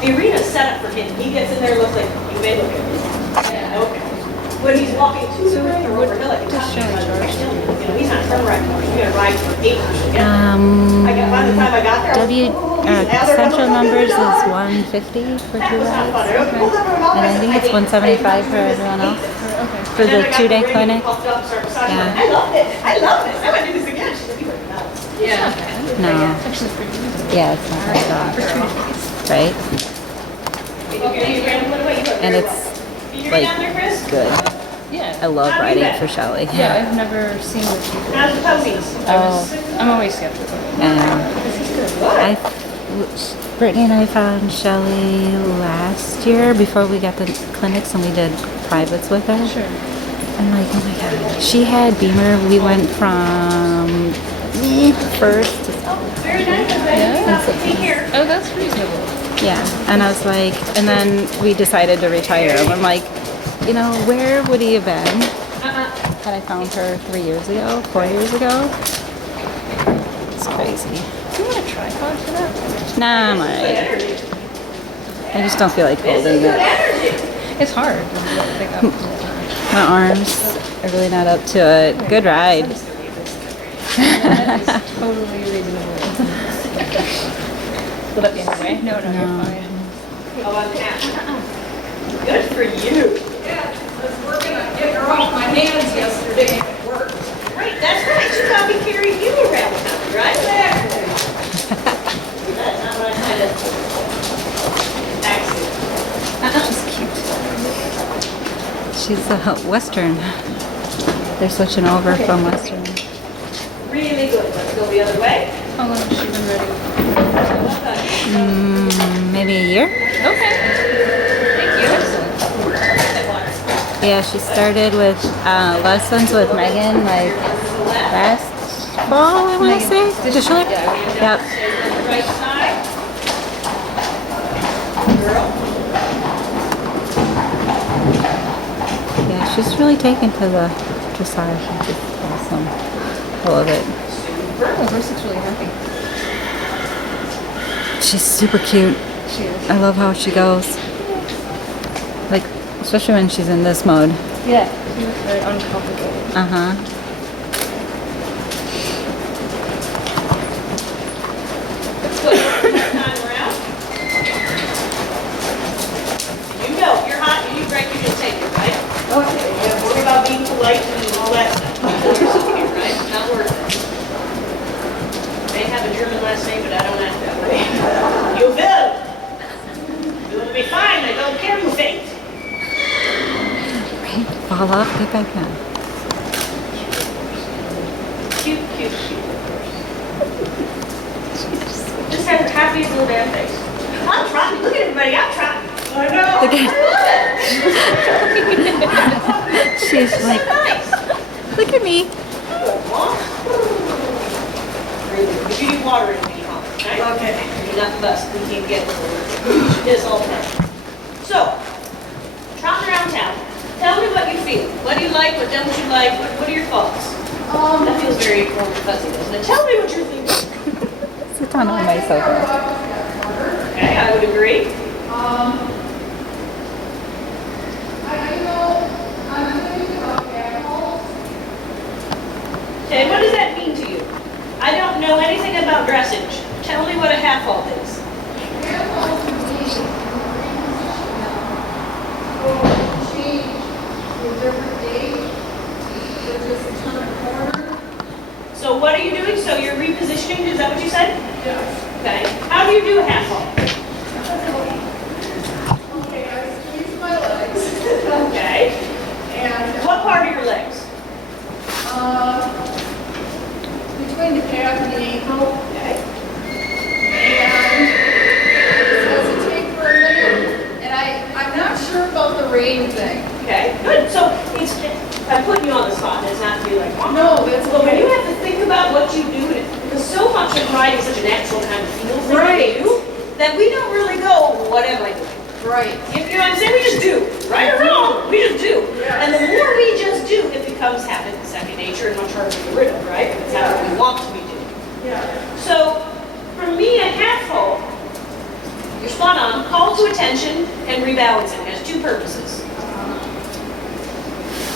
The arena's set up for him. He gets in there, looks like you may look at me. Yeah, okay. When he's walking to the ring or over hill, like he's not turn right anymore. He's gonna ride for 8 hours again. By the time I got there, Central numbers is 150 for 2 rides, and I think it's 175 for everyone else for the 2-day clinic. Yeah. I loved it. I love this. I want to do this again. She's like, you were nuts. Yeah. No. Yeah, it's not that bad. Right? And it's like good. Yeah. I love riding for Shelly. Yeah, I've never seen what she did. How's the puppies? I'm always skeptical. Brittany and I found Shelly last year before we got the clinics, and we did privates with her. Sure. I'm like, oh my god. She had Beamer. We went from first to Very nice. Take care. Oh, that's reasonable. yeah. And I was like, and then we decided to retire. And I'm like, you know, where would he have been had I found her 3 years ago, 4 years ago? It's crazy. Do you want a tripod for that? Nah, I'm alright. I just don't feel like holding it. It's hard. My arms are really not up to it. Good ride. That is totally reasonable. Will that be in the way? No, you're fine. Good for you. Yeah, I was working on getting her off my hands yesterday and it worked. Right, that's right. She probably carried you around with her, right? Exactly. That's not what I said. Excellent. She's Western. They're switching over from Western. Really good. Let's go the other way. How long has she been ready? Maybe a year? Okay. Thank you. Yeah, she started with lessons with Megan like last fall, I want to say. Did she? Yep. Right side. Girl. Yeah, she's really taken to the dressage. It's just awesome. I love it. Oh, horse looks really happy. She's super cute. She is. I love how she goes. Like, especially when she's in this mode. Yeah. She looks very uncomplicated. Uh-huh. Let's go. Time around. You know, if you're hot and you drink, you can take it, right? Okay. Yeah, worry about being polite and all that stuff. Right? Not worth it. May have a German last name, but I don't act that way. You will. You'll be fine. I don't care you faint. Right? Fall off, get back on. Cute, cute, cute. Just has the happiest little damn face. I'm trying. Look at everybody. I'm trying. I know. Look at she's like, Nice. look at me. If you need water, it'll be hot. Okay. You're not bust. We can't get this all the time. So, trotting around town. Tell me what you feel. What do you like? What don't you like? What are your thoughts? That feels very warm and fuzzy, doesn't it? Tell me what you're thinking. Sit down on my sofa. Okay, I would agree. Okay, what does that mean to you? I don't know anything about dressage. Tell me what a half halt is. So what are you doing? So you're repositioning, is that what you said? Yes. Okay. How do you do a half halt? Okay, I squeeze my legs. Okay. And What part of your legs? between the calf and the ankle. Okay. And it says it take for a minute. And I'm not sure about the rain thing. Okay, good. So I'm putting you on the spot. It's not to be like, oh, No, that's but when okay. you have to think about what you do, because so much of riding is such a natural kind of feel thing Right. to do, that we don't really go, what am I doing? Right. You know what I'm saying? We just do. Right or wrong, we just do. Yeah. And the more we just do, it becomes habit and second nature and much harder to get rid of, right? It's how we want to be doing. Yeah. So, for me, a half halt You're spot on. Call to attention and rebalancing has two purposes.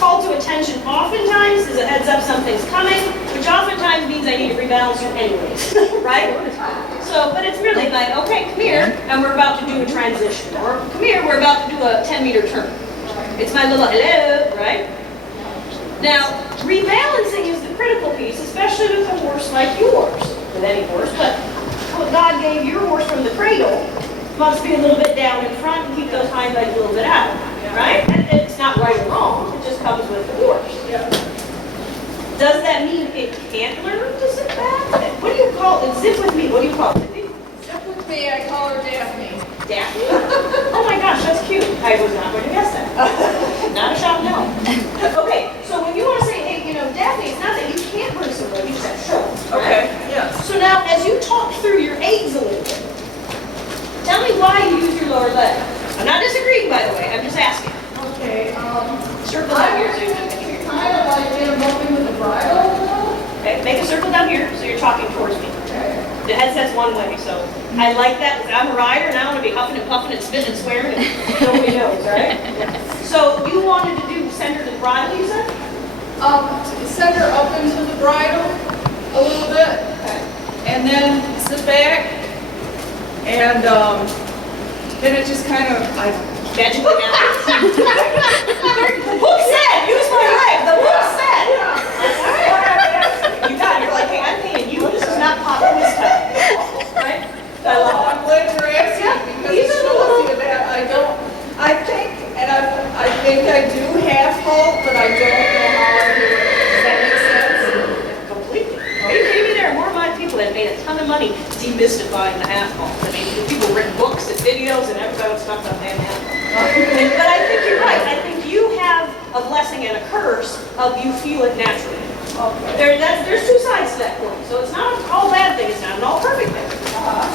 Call to attention oftentimes is a heads up something's coming, which oftentimes means I need to rebalance you anyways, right? So, but it's really like, okay, come here, and we're about to do a transition. Or come here, we're about to do a 10-meter turn. It's my little hello, right? Now, rebalancing is the critical piece, especially with a horse like yours, with any horse, but what God gave your horse from the cradle must be a little bit down in front and keep those hind legs a little bit out, right? And it's not right or wrong, it just comes with the horse. Does that mean it can't learn to sit back? What do you call it? Zip with me, what do you call it? Zip with me, I call her Daphne. Daphne? Oh my gosh, that's cute. I was not going to guess that. Not a shot, no. Okay, so when you want to say, hey, you know, Daphne, it's not that you can't learn some way, you just have to show it. Okay, yes. So now, as you talk through your aids a little bit, tell me why you use your lower leg. I'm not disagreeing, by the way, I'm just asking. Okay, Circle down here so you I can hear. kind of like interrupting with the bridle. Okay, make a circle down here so you're talking towards me. Okay. The headset's one way, so I like that because I'm a rider and I want to be huffing and puffing and spitting and swearing and nobody knows, right? So you wanted to do center to the bridle, you said? Send her up into the bridle a little bit, and then sit back, and then it just kind of, Magically happens. The book said, use my leg, the book said. All right. You got it, you're like, hey, I'm paying you, this is not pop quiz time. Right? I love that. I'm glad you're asking, because it shows you that I think I do half halt, but I don't know how I do it. Does that make sense? Completely. Maybe there are more of my people that made a ton of money demystifying the half halt. I mean, people written books and videos and everybody stuff about damn half halt. But I think you're right. I think you have a blessing and a curse of you feel it naturally. Okay. There's two sides to that coin. So it's not all bad thing, it's not an all perfect thing.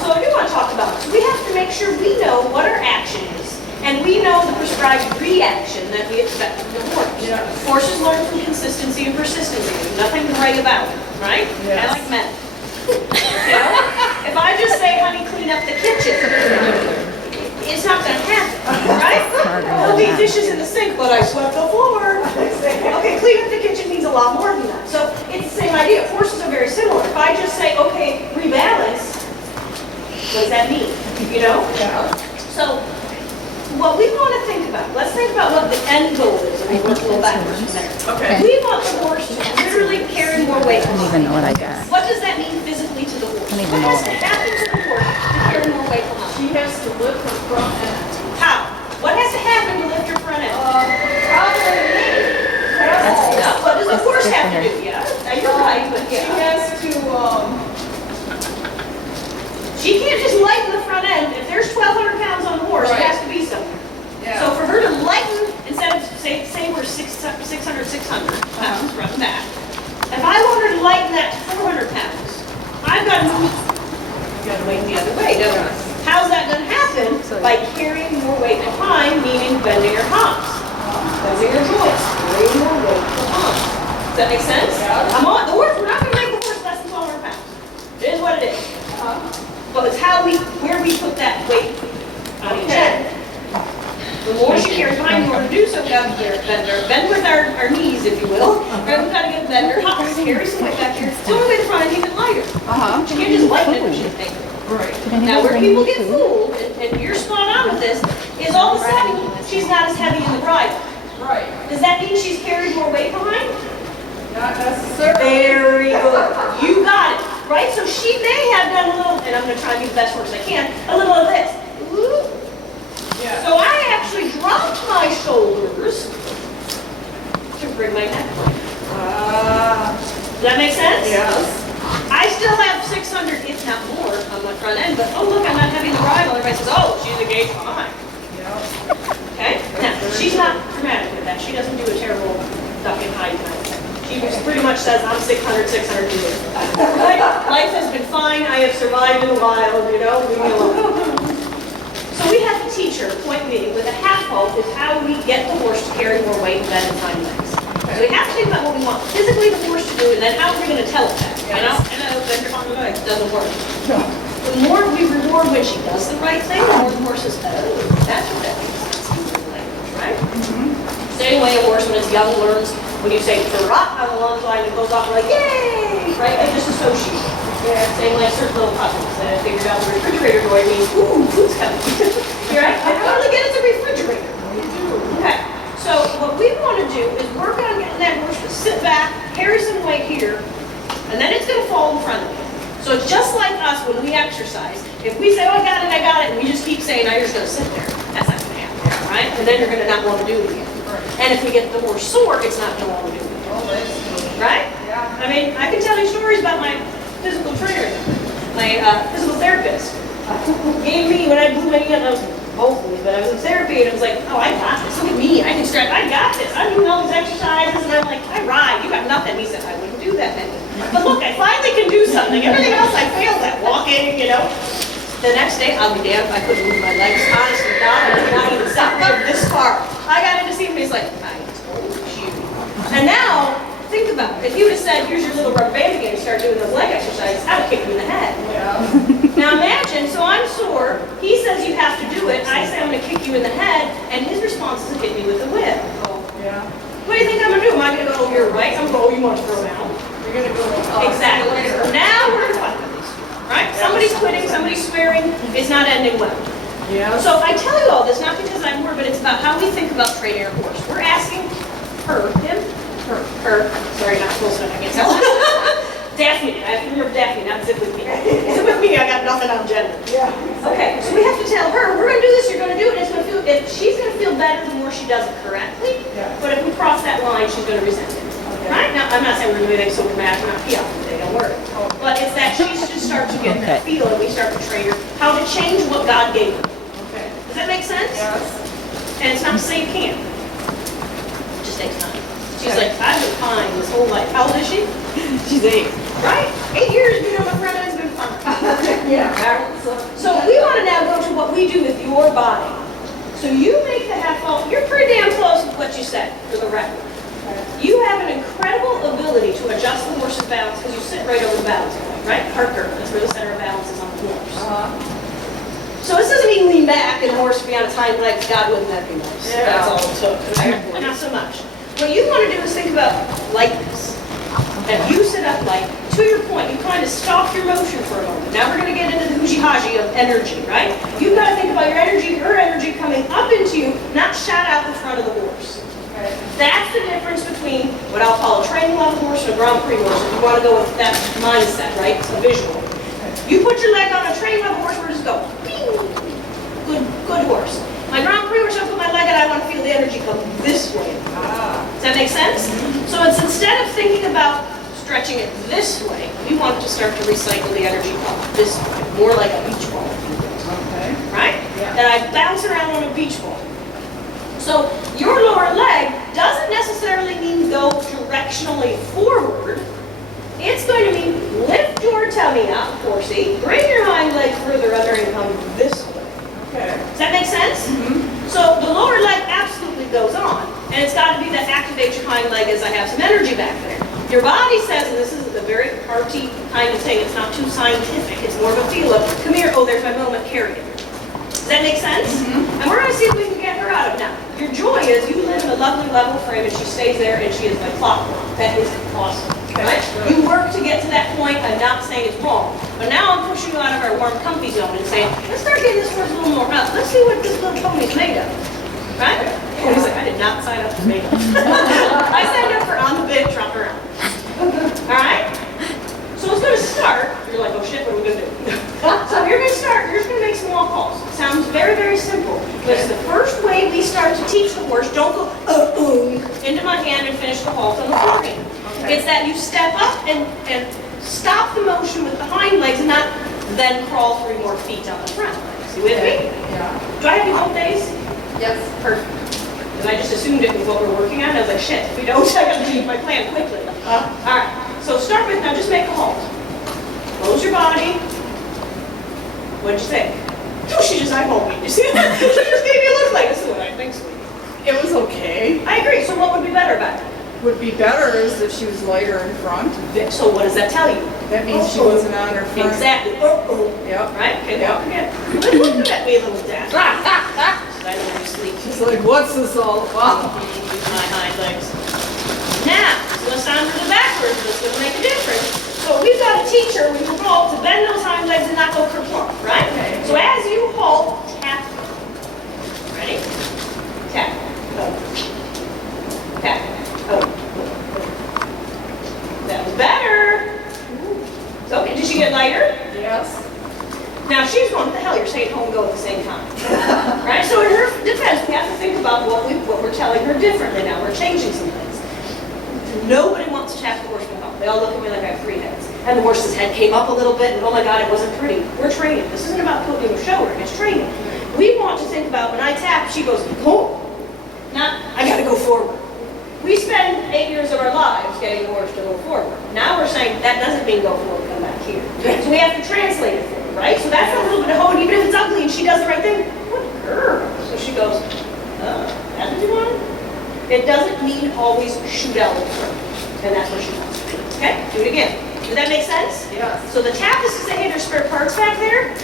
So I do want to talk about it. So we have to make sure we know what our action is. And we know the prescribed reaction that we expect from the horse. Yeah. Horses learn from consistency and persistency. There's nothing to write about, right? Yes. I like men. You know? If I just say, honey, clean up the kitchen, it's not going to happen, right? There'll be dishes in the sink, but I swept the floor. Okay, clean up the kitchen means a lot more than that. So it's the same idea. Horses are very similar. If I just say, okay, rebalance, what does that mean? You know? Yeah. So what we want to think about, let's think about what the end goal is, and we work a little backwards from there. Okay. We want the horse to literally carry more weight. I don't even know what I got. What does that mean physically to the horse? I don't even What know has to what I happen to the horse to carry more weight behind? She has to lift her front end. How? What has to happen to lift your front end? Probably me. What does the horse have to do? Yeah, you're right, but She yeah. has to, She can't just lighten the front end. If there's 1,200 pounds on the horse, it Right. has to be somewhere. yeah. So for her to lighten, instead of, say we're 600 pounds from that, if I want her to lighten that to 400 pounds, I've got to move, I've got to weight the other way, don't I? How's that going to happen? By carrying more weight behind, meaning bending your humps, bending your joints, carrying more weight behind. Does that make sense? Yeah. I'm on the horse. We're not going to make the horse less than 1,200 pounds. It is what it is. But it's where we put that weight on each end. The more she carries behind, in order to do so, we have to bend with our knees, if you will. Right, we've got to get bend our humps, carry some weight back here. So we make the front end even lighter. She can't just lighten it when she's big. Right. Now, where people get fooled, and you're spot on with this, is all of a sudden, she's not as heavy in the bridle. Right. Does that mean she's carried more weight behind? Not necessarily. Very good. You got it. Right? So she may have done a little, and I'm going to try and be the best horse I can, a little of this. Ooh. Yeah. So I actually dropped my shoulders to bring my neck down. Does that make sense? Yes. I still have 600, if not more, on my front end, but oh look, I'm not having the bridle. Everybody says, oh, she's a gauge behind. Yeah. Okay? Now, she's not dramatic with that. She doesn't do a terrible duck and hide kind of thing. She just pretty much says, I'm 600 meters. Life has been fine. I have survived in the wild, you know, leave me alone. So we have to teach her, point meeting, with a half halt is how we get the horse to carry more weight than the hind legs. So we have to think about what we want physically the horse to do, and then how are we going to tell it that? You know, bend your hind legs doesn't work. The more we reward when she does the right thing, the more the horse says, oh, that's what that means. That's human language, right? Same way a horse when it's young learns, when you say trot on the lawn line, it goes off like, yay, right? They just associate. Yeah. Same like certain little puzzles that I figured out the refrigerator door means, ooh, food's coming. Right? I totally get it's a refrigerator. Okay. So what we want to do is work on getting that horse to sit back, carry some weight here, and then it's going to fall in front of you. So it's just like us when we exercise. If we say, oh, I got it, and we just keep saying, now you're just going to sit there. That's not going to happen, right? And then you're going to not want to do it again. And if we get the horse sore, it's not going to want to do it again. Right? I mean, I can tell you stories about my physical trainer, my physical therapist. Gave me, when I blew my knee up, hopefully, but I was in therapy and it was like, oh, I got this. Look at me. I can stretch. I got this. I'm doing all these exercises. And I'm like, I ride. You got nothing. He said, I wouldn't do that then. But look, I finally can do something. Everything else I failed at. Walking, you know. The next day, I'll be damned. I couldn't move my legs. Honestly, God, I could not even stop them this far. I got in to see him. He's like, I told you. And now, think about it. If you would have said, here's your little rubber band again and start doing those leg exercises, I would kick you in the head. Yeah. Now imagine, so I'm sore. He says you have to do it. I say I'm going to kick you in the head. And his response is to hit me with the whip. Oh, yeah. What do you think I'm going to do? Am I going to go, oh, you're right? I'm going to go, oh, you want to throw down? You're going to go, Exactly. So now we're in fight with these two, right? Somebody's quitting, somebody's swearing. It's not ending well. Yeah. So I tell you all this, not because I'm more, but it's about how we think about training our horse. We're asking her, sorry, not close enough, I can't tell. Daphne, I have to remember Daphne, not Zip with me. Zip with me, I got nothing on gender. Yeah. Okay, so we have to tell her, we're going to do this, you're going to do it, and it's going to feel, if she's going to feel better the more she does it correctly, but if we cross that line, she's going to resent it. Right? Now, I'm not saying we're doing anything so dramatic, not pee off today, don't worry. But it's that she should start to get that feel, and we start to train her how to change what God gave her. Okay. Does that make sense? Yes. And it's not to say you can't. It just takes time. She's like, I've been fine this whole life. How old is she? She's 8. Right? 8 years, you know, my friend has been fine. Yeah. So we want to now go to what we do with your body. So you make the half fall. You're pretty damn close with what you said, for the record. You have an incredible ability to adjust the horse's balance because you sit right over the balance point, right? Parker, that's where the center of balance is on the horse. So this doesn't mean lean back and the horse be on its hind legs. God, wouldn't that be nice? Yeah. That's all it took. But not so much. What you want to do is think about lightness. That you sit up light. To your point, you kind of stop your motion for a moment. Now we're going to get into the hooji-haji of energy, right? You've got to think about her energy coming up into you, not shot out in front of the horse. That's the difference between what I'll call a training level horse and a Grand Prix horse. If you want to go with that mindset, right? It's a visual. You put your leg on a training level horse, we're just going. Good horse. My Grand Prix horse, I put my leg on, I want to feel the energy come this way. Does that make sense? So it's instead of thinking about stretching it this way, we want to start to recycle the energy up this way, more like a beach ball. Okay. Right? Yeah. And I bounce around on a beach ball. So your lower leg doesn't necessarily mean go directionally forward. It's going to mean lift your tummy up, horsey, bring your hind leg further under and come this way. Okay. Does that make sense? So the lower leg absolutely goes on, and it's got to be that activate your hind leg as I have some energy back there. Your body says, and this is a very hearty kind of thing, it's not too scientific, it's more of a feel of, come here, oh, there's my moment, carry it. Does that make sense? And we're going to see if we can get her out of now. Your joy is you live in a lovely level frame and she stays there and she is like clockwork. That is awesome. Right? You work to get to that point. I'm not saying it's wrong. But now I'm pushing you out of our warm, comfy zone and saying, let's start getting this horse a little more up. Let's see what this little pony's made of. Right? And he's like, I did not sign up for makeup. I signed up for on the bit, trot around. All right? So it's going to start. You're like, oh shit, what are we going to do? So you're going to start, you're just going to make small calls. It sounds very, very simple. But it's the first way we start to teach the horse, don't go, into my hand and finish the halt on the forehand. Okay. It's that you step up and stop the motion with the hind legs and not then crawl 3 more feet on the front legs. You with me? Yeah. Do I have you both days? Yes. Perfect. Because I just assumed it was what we're working on. I was like, shit, if we don't, I got to change my plan quickly. All right. So start with, now just make a halt. Close your body. What'd you think? Oh, she just eyeballed me. You see that? She just gave me a look like, this is what I think, sweetie. It was okay. I agree. So what would be better about it? Would be better is if she was lighter in front. So what does that tell you? That means she wasn't on her front. Exactly. Yep. Right? Okay, walk again. Look at me, little dad. I don't want to sleep. She's like, what's this all about? Use my hind legs. Now, it's going to sound really backwards, but it's going to make a difference. So we've got to teach her when you halt to bend those hind legs and not go kerplunk, right? Okay. So as you halt, tap. Ready? Tap. Oh. Tap. Oh. That was better. So, okay, did she get lighter? Yes. Now she's going, what the hell, you're saying home and go at the same time. Right? So in her defense, we have to think about what we're telling her differently now. We're changing some things. Nobody wants to tap the horse with a hump. They all look at me like I have 3 heads. And the horse's head came up a little bit, and oh my God, it wasn't pretty. We're training. This isn't about putting a show, it's training. We want to think about when I tap, she goes, home. Not, I gotta go forward. We spend 8 years of our lives getting the horse to go forward. Now we're saying that doesn't mean go forward, come back here. So we have to translate it for her, right? So that's a little bit of home, even if it's ugly and she does the right thing. What girl? So she goes, that's what you want? It doesn't mean always shoot out in front. And that's what she wants to do. Okay? Do it again. Does that make sense? Yes. So the tap is to say, hey, there's spare parts back there.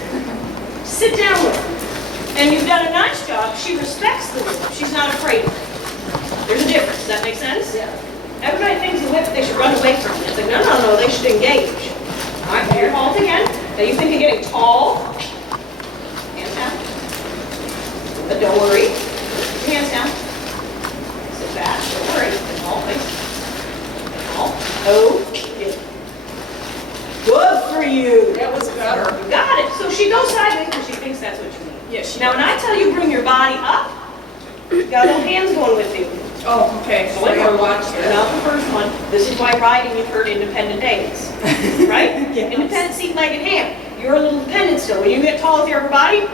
Sit down with her. And you've done a nice job. She respects the whip. She's not afraid of it. There's a difference. Does that make sense? Yeah. Everybody thinks the whip, they should run away from it. It's like, no, they should engage. All right, here, halt again. Now you think of getting tall. Hands down. But don't worry. Hands down. Sit back. Don't worry. Halt, please. Halt. Oh, yeah. Good for you. That was better. You got it. So she goes sideways because she thinks that's what you need. Yes. Now when I tell you bring your body up, you got no hands going with you. Oh, okay. So I gotta watch that. Not the first one. This is why riding you've heard independent days. Right? Yes. Independent seat, leg, and hand. You're a little dependent still. When you get tall with your upper body,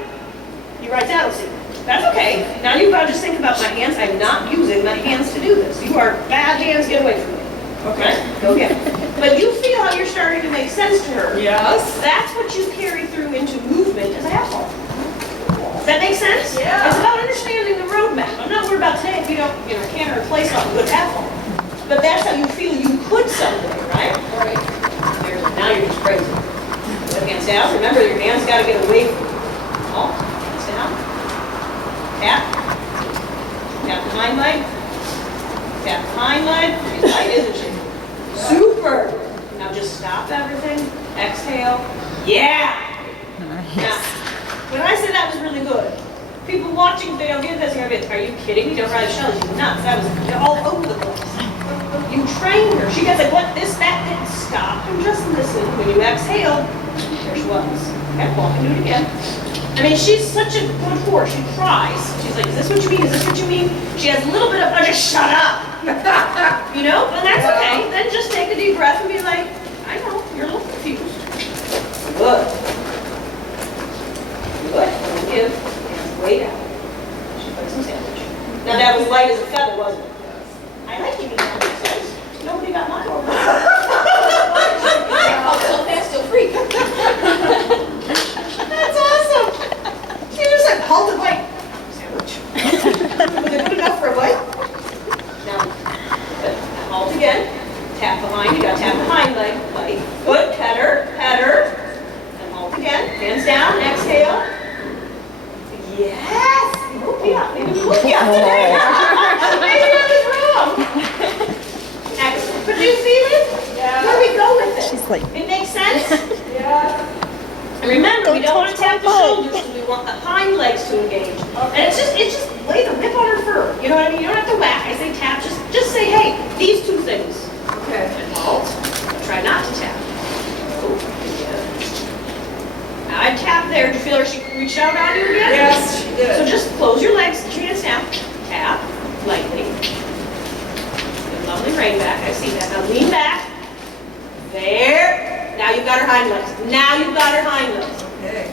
you ride saddle seat. That's okay. Now you've got to just think about my hands. I'm not using my hands to do this. You are bad hands. Get away from me. Okay. Go get it. But you feel how you're starting to make sense to her. Yes. That's what you carry through into movement as a half-halt. Does that make sense? Yeah. It's about understanding the roadmap. I'm not worried about today if you don't, can't replace a good half-halt. But that's how you feel you could someday, right? Right. Now you're just crazy. Put hands down. Remember, your hands got to get away from you. Oh, hands down. Tap. Tap the hind leg. Tap the hind leg. She's light, isn't she? Super. Now just stop everything. Exhale. Yeah. Now, when I said that was really good, people watching, if they don't get this, they're going to be, are you kidding me? Don't ride Shelly. She's nuts. That was all over the place. You trained her. She gets like, what, this, that, stop and just listen. When you exhale, there she was. Okay, walk and do it again. I mean, she's such a good horse. She tries. She's like, is this what you mean? Is this what you mean? She has a little bit of, just shut up. You know? And that's okay. Then just take a deep breath and be like, I know, you're a little confused. Good. Good. And give. And way down. She put some sandwich. Now that was light as a feather, wasn't it? I like you being exercise. Nobody got mine over. Oh, so fast, so free. That's awesome. She just like halt and bite. Sandwich. Was it good enough for a bite? Now, good. Now halt again. Tap behind. You got to tap the hind leg. Bite. Good. Pet her. And halt again. Hands down. Exhale. Yes. Maybe today. Maybe I was wrong. Excellent. But do you feel it? Yeah. Where do we go with it? She's like, It makes sense? Yeah. And remember, we don't want to tap the Don't shoulders, because we want the hind legs to engage. And it's just lay the whip on her fur. You know what I mean? You don't have to whack. I say tap. Just say, hey, these 2 things. Okay. And halt. Try not to tap. Oh, yeah. Now I tap there. Do you feel like she reached out on you again? Yes, she did. So just close your legs, get your hands down. Tap lightly. Good, lovely rain back. I see that. Now lean back. There. Now you've got her hind legs. Now you've got her hind legs. Okay.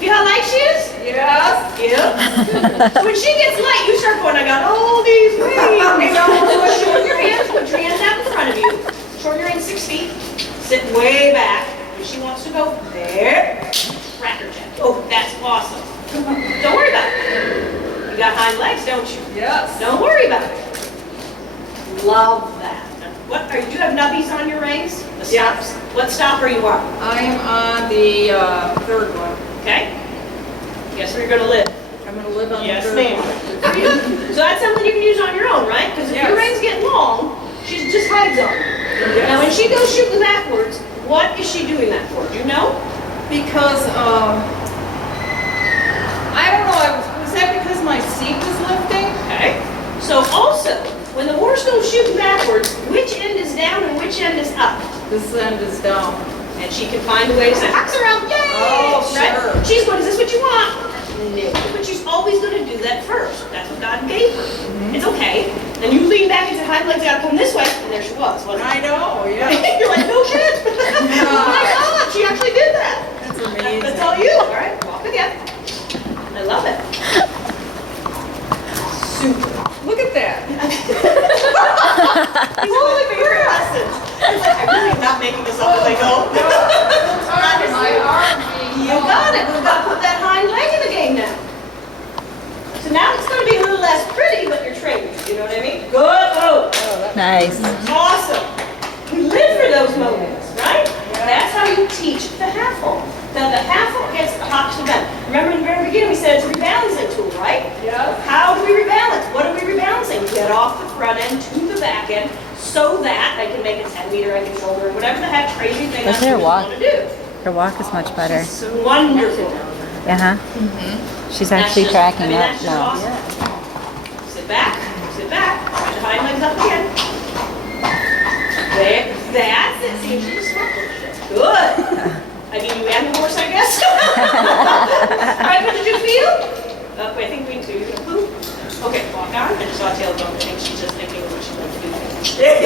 See how light she is? Yes. Yeah. So when she gets light, you start going, I got all these wings. So shorten your hands, put your hands out in front of you. Shorten your hands 6 feet. Sit way back. If she wants to go there, cracker jack. Oh, that's awesome. Don't worry about it. You got hind legs, don't you? Yes. Don't worry about it. Love that. do you have nubbies on your reins? The Yes. stops? What stop are you on? I'm on the third one. Okay? Guess where you're gonna live? I'm gonna live on the Yes, third ma'am. one. So that's something you can use on your own, right? Because if your Yes. reins get long, she just hides on you. Now, when she goes shooting backwards, what is she doing that for? Do you know? Because, I don't know, was that because my seat was lifting? Okay. So also, when the horse goes shooting backwards, which end is down and which end is up? This end is down. And she can find a way to say, hocks around, yay! Oh, Right? sure. She's going, is this what you want? No. But she's always going to do that first. That's what God gave her. It's okay. Then you lean back and say, hind legs gotta come this way, and there she was. Wasn't I know, yeah. it? You're like, no shit. Oh my God, she actually did that. That's amazing. That's all you. All right, walk again. I love it. Super. Look at that. Holy favorite lessons. It's like, I really am not making this up as I go. My arm being You got it. We've got to put that hind leg in the game now. So now it's going to be a little less pretty, but you're training. You know what I mean? Good. Oh, Nice. awesome. We live for those moments, right? That's how you teach the half hole. Now the half hole gets the hop to bend. Remember in the very beginning we said it's a rebalancing tool, right? Yeah. How do we rebalance? What are we rebalancing? Get off the front end to the back end so that I can make a 10-meter I can shoulder, whatever the heck crazy thing Look I'm at her walk. want to do. Her walk is much better. Wonderful. Uh-huh. She's actually tracking up that's just now. awesome. Sit back, put your hind legs up again. There, that's it. See, she just smart. Good. I mean, you and the horse, I guess. All right, what did you feel? Wait, I think we do. You're gonna poop. Okay, walk on. I just saw a tail bump. I think she's just thinking of what she's going to do.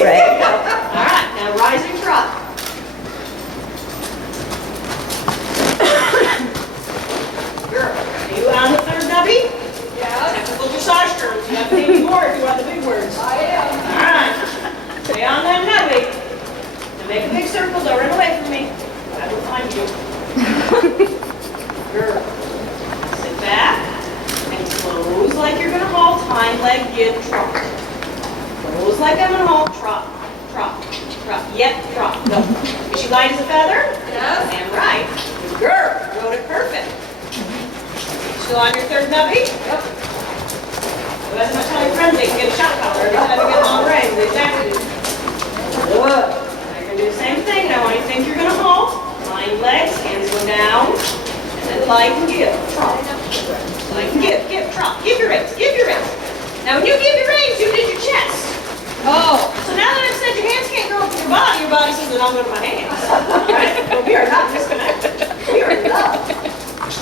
Right. All right, now rising trot. Girl, are you on the third nubby? Yeah. Technical dressage terms. You have to name more if you want the big words. I am. All right. Stay on that nubby. Now make a big circle. Don't run away from me. I will find you. Girl. Sit back and close like you're going to halt. Hind leg, give, trot. Close like I'm going to halt. Trot, trot, trot. Yep, trot. Go. Is she light as a feather? Yes. And right. Good girl. Rode it perfect. Still on your third nubby? Yep. So that's not telling friends they can get a shot collar every time you get long range. Exactly. Good. Now you're going to do the same thing. Now I want you to think you're going to halt. Hind legs, hands go down, and then light and give. Trot. Light and give, trot. Give your reins, give your reins. Now when you give your reins, you did your chest. Oh. So now that I've said your hands can't go to your body says that I'm going to my hands. Right? But we are not disconnected. We are in love.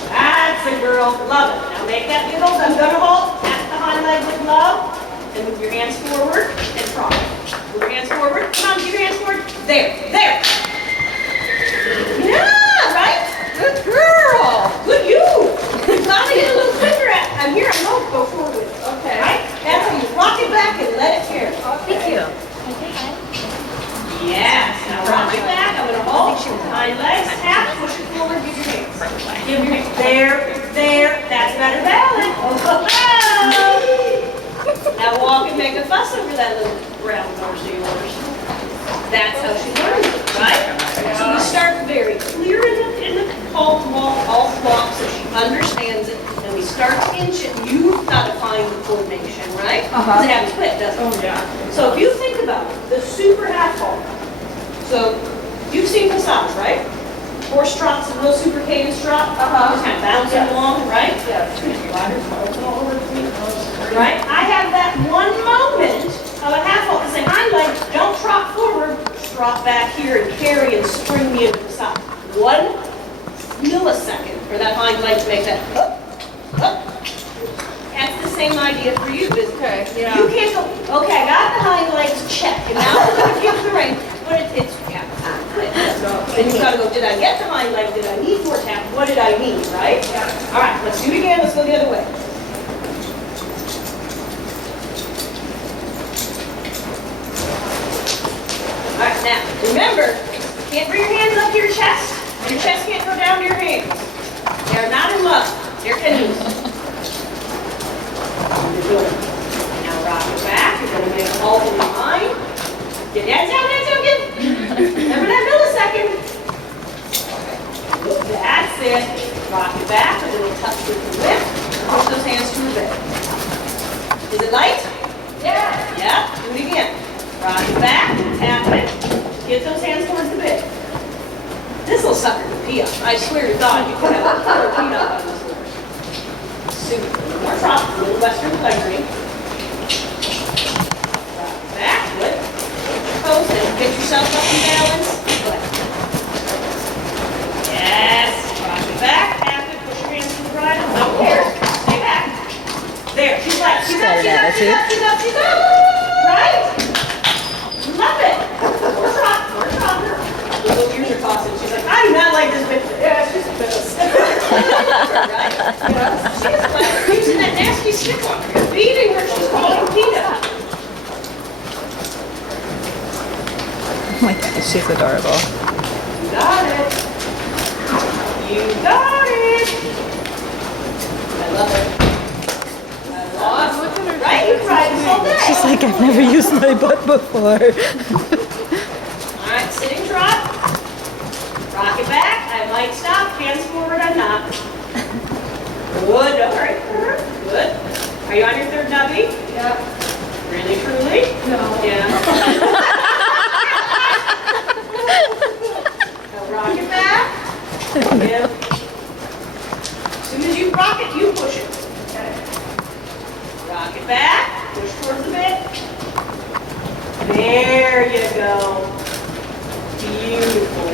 That's a girl. Love it. Now make that big old, I'm going to hold. Tap the hind leg with love. And move your hands forward and trot. Move your hands forward. Come on, move your hands forward. There, there. Yeah, right? Good girl. Good you. You gotta get a little quicker at. I'm here. I'm going to go forward with it. Okay. Right? That's how you rock it back and let it carry. Thank you. Yes. Now rock it back. I'm going to hold. Hind legs. Tap. Push it forward. Give your hands. Give your hands. There. There. That's better balance. Oh. Now walk and make a fuss over that little brown horse of yours. That's how she learns it, right? So we start very clear in the halt walk so she understands it, and we start to inch it. You've got to find the coordination, right? Because it happens quick, doesn't it? Oh, yeah. So if you think about it, the super half halt. So you've seen dressage, right? Horse trots, a real super cadence trot. Just kind of bouncing along, right? Right? I have that one moment of a half halt to say, hind leg, don't trot forward, trot back here and carry and spring me into the side. 1 millisecond for that hind leg to make that up, up. That's the same idea for you, isn't it? Okay, yeah. You can't go, okay, I got the hind legs, check, and now I'm going to give the rein, but it's yeah, quick. Then you've got to go, did I get the hind leg? Did I need more tap? What did I need, right? Yeah. All right, let's do it again. Let's go the other way. All right, now, remember, you can't bring your hands up to your chest. Your chest can't go down to your hands. They are not in love. They're canoes. Now rock it back. You're going to make a halt in your mind. Get that down. I swear to God, you could have a killer peanut on this horse. Super. More trot, a little western legroom. Back, good. Pose and get yourself up in balance. Good. Yes. Rock it back, active, push your hands to the bridle. Don't care. Stay back. There, she's like, she's up, she's up, she's up, she's up, she's up. Right? Love it. More trot, more trot. The little ears are tossing. She's like, I do not like this bitch. Yeah, she's a bitch. Right? You know, she's like using that nasty stick on her. You're beating her. She's calling Peter. Oh my gosh, she's adorable. You got it. You got it. I love it. Awesome. Right? You cried this all day. She's like, I've never used my butt before. All right, sitting trot. Rock it back. I might stop. Hands forward, I'm not. Good. All right. Good. Are you on your third nubby? Yeah. Really, truly? No. Yeah. Now rock it back. Yeah. As soon as you rock it, you push it. Okay. Rock it back. Push towards the bit. There you go. Beautiful.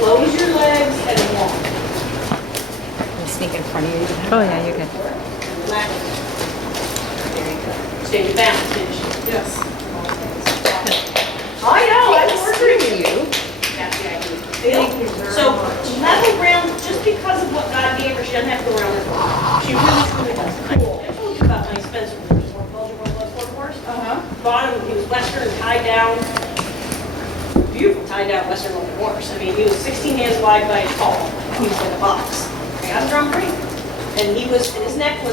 Close your legs and walk. Can I sneak in front of you? Oh yeah, you're good. Relax. There you go. Stay your balance, finish it. Yes. I know, I'm ordering you. That's the idea. Thank you very So, much. level ground, just because of what God gave her, she doesn't have to go around her. She really, truly doesn't. I told you about my Spencer horse, Belgian blood horse. Bought him, he was Western, tied down. Beautiful tied down Western looking horse. I mean, he was 16 hands wide by tall. He was like a box. I got him drum free. And he was, and his neck was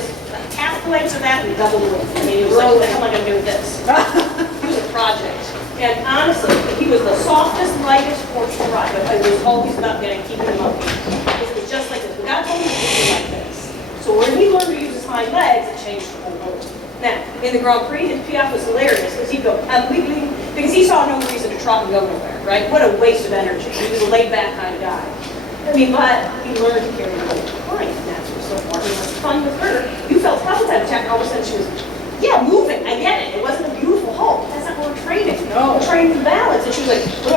half the length of that and double the width. I mean, he was like, what the hell am I gonna do with this? He was a project. And honestly, he was the softest, lightest horse to ride, but it was always about keeping him up. It was just like this. But God told me to do it like this. So when he learned to use his hind legs, it changed the whole world. Now, in the Grand Prix, his piaffe was hilarious because he'd go, because he saw no reason to trot and go nowhere, right? What a waste of energy. He was a laid-back kind of guy. I mean, but he learned to carry the weight fine, and that's what's so far. It was fun with her. You felt trouble at attack, and all of a sudden she was, yeah, moving. I get it. It wasn't a beautiful halt. That's not what we're training. No. We're training for balance. And she was like, what do